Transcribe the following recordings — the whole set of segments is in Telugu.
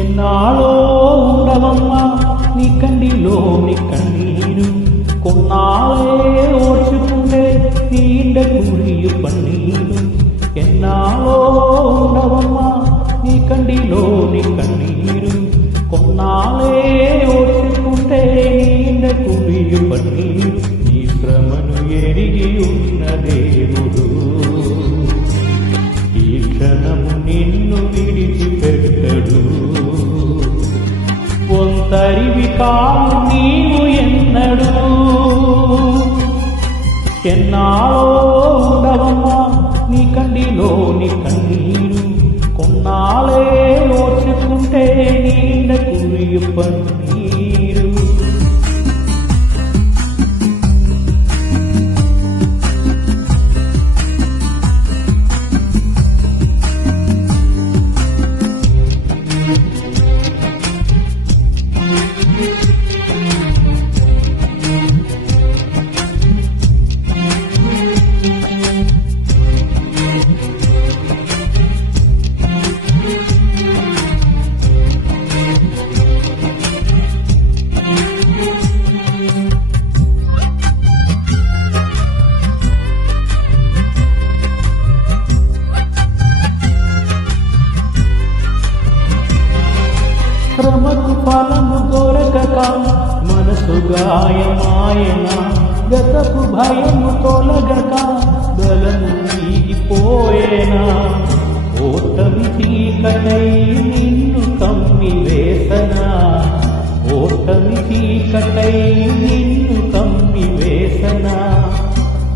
ఎన్నాళ్ళో ఉండవమ్మా నీ కండిలోని కన్నీరు, కొన్నాళ్ళే ఓర్చుకుంటే నీండ కురియు పన్నీరు. ఎన్నాళ్ళో ఉండవమ్మా నీ కండిలోని కన్నీరు, కొన్నాళ్ళే ఓర్చుకుంటే నీండ కురియు పన్నీరు. నీ శ్రమను ఎరిగి ఉన్న దేవుడు ఈ క్షణము నిన్ను విడిచిపెట్టడు. ఒంటరివి కాదు నీవు ఎన్నడు. ఎన్నాళ్ళో ఉండవమ్మా నీ కండిలోని కన్నీరు, కొన్నాళ్ళే ఓర్చుకుంటే నీండ కురియు పన్నీరు. శ్రమకు ఫలము దొరకక మనసు గాయమాయన, గతపు భయము తొలగక బలము వీగిపోయేనా. ఓటమి చీకటై నిన్ను కమ్మి వేసనా, ఓటమి చీకటై నిన్ను కమ్మి వేసనా.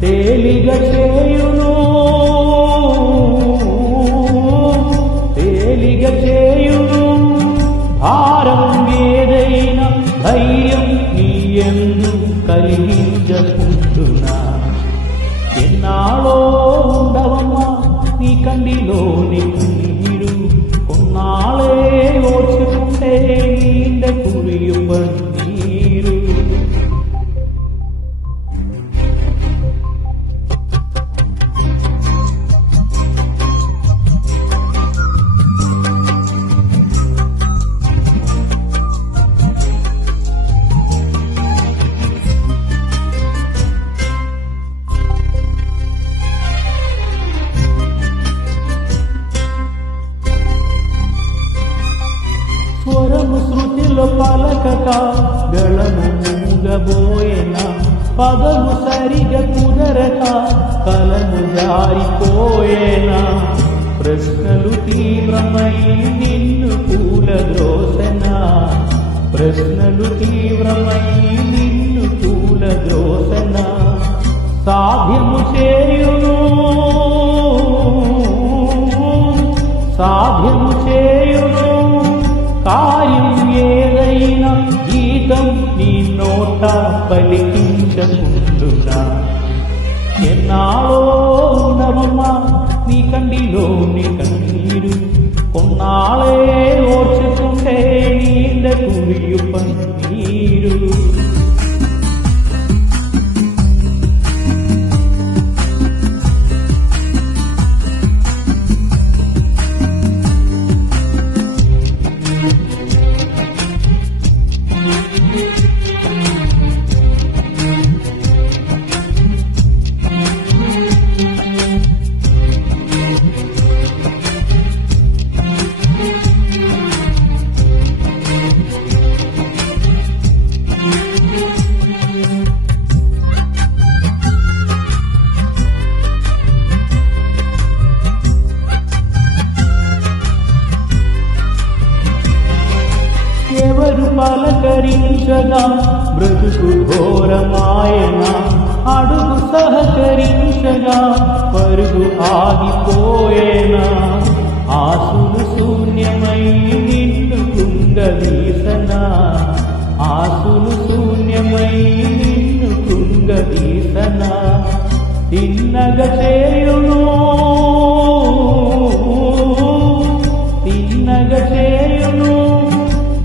తేలిగ చేయును తేలిగ చేయును భారం ఏదైనా, ధైర్యం నీ యందు కలిగించకుంటున్నా. ఎన్నాళ్ళో ఉండవమ్మా నీ కండిలోని కన్నీరు, కొన్నాళ్ళే ఓర్చుకుంటే నీండ కురియు పన్నీరు. స్వరము శృతిలో పలకక గళము మూగబోయేనా, పదము సరిగా కుదరక కలము జారిపోయేనా. ప్రశ్నలు తీవ్రమై నిన్ను కూలద్రోసెనా, ప్రశ్నలు తీవ్రమై నిన్ను కూలద్రోసెనా. సాధ్యము చేయును సాధ్యము చేయును కార్యం ఏదైనా, గీతం నీ నోట పలికించకుంటున్నా. ఎన్నాళ్ళో ఉండవమ్మా నీ కండిలోని కన్నీరు, కొన్నాళ్ళే ఓర్చుకుంటే నీండ కురియు పన్నీరు. ఎవరు పలకరించగా బ్రతుకు ఘోరమాయన, అడుగు సహకరించగా పరుగు ఆగిపోయేనా. ఆసులు శూన్యమై నిన్ను కుంగదీసనా, ఆసులు శూన్యమై నిన్ను కుంగదీసనా. తిన్నగ చేయును తిన్నగ చేయును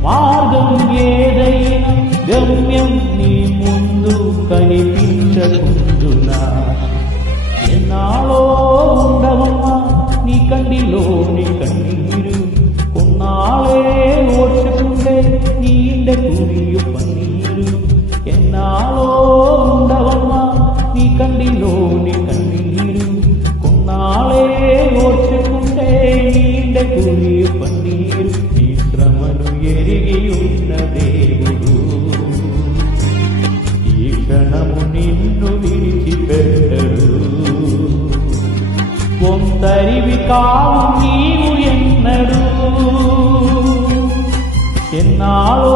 మార్గం ఏదైనా, గమ్యం నీ ముందు కనిపించకుండునా. ఎన్నాళ్ళో ఉండవమ్మా నీ కండిలోని కన్నీరు, కొన్నా కొన్నాళ్ళే ఓర్చుకుంటే నీండె కురియు పన్నీరు ఎన్నాలో ఉండవమ్మా నీ కండిలోని కన్నీరు కొన్నాళ్ళే ఓర్చుకుంటే నీండె కురియు పన్నీరు ఈ శ్రమను ఎరిగి ఉన్న దేవుడు ఈ క్షణము నిన్ను విడిచిపెట్టడు కొందరివి కావు నీవు ఎన్నడు ఎన్నాలో